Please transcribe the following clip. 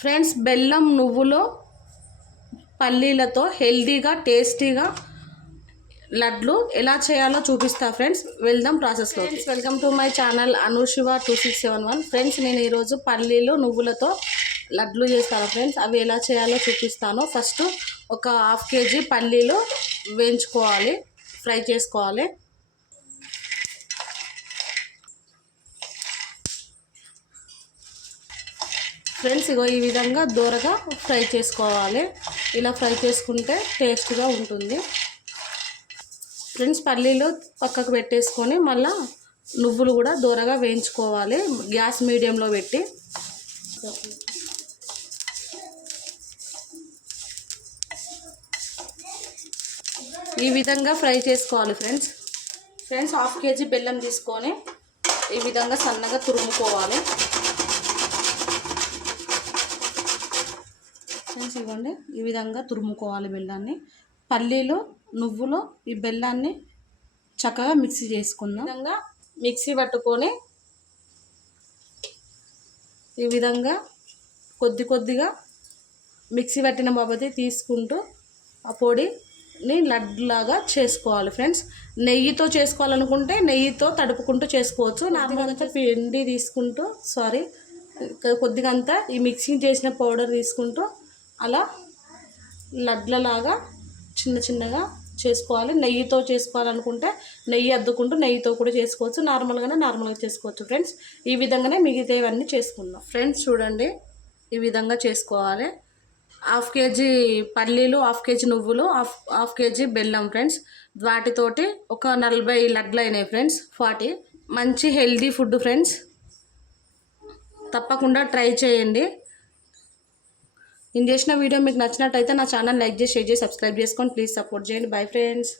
Friends బెల్లం నువ్వులో పల్లీలతో హెల్తీగా టేస్టీగా లడ్లు ఎలా చేయాలో చూపిస్తా ఫ్రెండ్స్. వెళ్దాం ప్రాసెస్లో welcome to my channel Anushiva two six seven one friends నేను ఈరోజు పల్లీలు నువ్వులతో లడ్లు చేస్తాను ఫ్రెండ్స్ అవి ఎలా చేయాలో చూపిస్తాను. ఫస్ట్ ఒక హాఫ్ కేజీ పల్లీలు వేయించుకోవాలి ఫ్రై చేసుకోవాలి. ఫ్రెండ్స్ ఇగో ఈ విధంగా దూరగా ఫ్రై చేసుకోవాలి. ఇలా ఫ్రై చేసుకుంటే టేస్ట్గా ఉంటుంది. ఫ్రెండ్స్ పల్లీలు పక్కకు పెట్టేసుకొని మళ్ళీ నువ్వులు కూడా దూరగా వేయించుకోవాలి. గ్యాస్ మీడియంలో పెట్టి. ఈ విధంగా ఫ్రై చేసుకోవాలి ఫ్రెండ్స్. ఫ్రెండ్స్ హాఫ్ కేజీ బెల్లం తీసుకొని ఈ విధంగా సన్నగా తురుముకోవాలి. ఫ్రెండ్స్ ఇవ్వండి. ఈ విధంగా తురుముకోవాలి బెల్లాన్ని. పల్లీలు నువ్వులు ఈ బెల్లాన్ని చక్కగా మిక్సీ చేసుకుందాం. ఈ విధంగా మిక్సీ పట్టుకొని ఈ విధంగా కొద్ది కొద్దిగా మిక్సీ పట్టిన బాబతి తీసుకుంటూ ఆ పొడిని లడ్డులాగా చేసుకోవాలి ఫ్రెండ్స్. నెయ్యితో చేసుకోవాలనుకుంటే నెయ్యితో తడుపుకుంటూ చేసుకోవచ్చు. నార్మల్గా పిండి తీసుకుంటూ సారీ కొద్దిగా అంతా ఈ మిక్సింగ్ చేసిన పౌడర్ తీసుకుంటూ అలా లడ్లలాగా చిన్న చిన్నగా చేసుకోవాలి. నెయ్యితో చేసుకోవాలనుకుంటే నెయ్యి అద్దుకుంటూ నెయ్యితో కూడా చేసుకోవచ్చు. నార్మల్గానే నార్మల్గా చేసుకోవచ్చు ఫ్రెండ్స్. ఈ విధంగానే మిగతావన్నీ చేసుకుందాం. ఫ్రెండ్స్ చూడండి ఈ విధంగా చేసుకోవాలి. హాఫ్ కేజీ పల్లీలు హాఫ్ కేజీ నువ్వులు హాఫ్ హాఫ్ కేజీ బెల్లం ఫ్రెండ్స్. వాటితోటి ఒక నలభై లడ్లు అయినాయి ఫ్రెండ్స్ ఫార్టీ. మంచి హెల్దీ ఫుడ్ ఫ్రెండ్స్. తప్పకుండా ట్రై చేయండి. నేను చేసిన వీడియో మీకు నచ్చినట్టయితే నా ఛానల్ లైక్ చేసి షేర్ చేసి సబ్స్క్రైబ్ చేసుకోండి ప్లీజ్ సపోర్ట్ చేయండి. Bye friends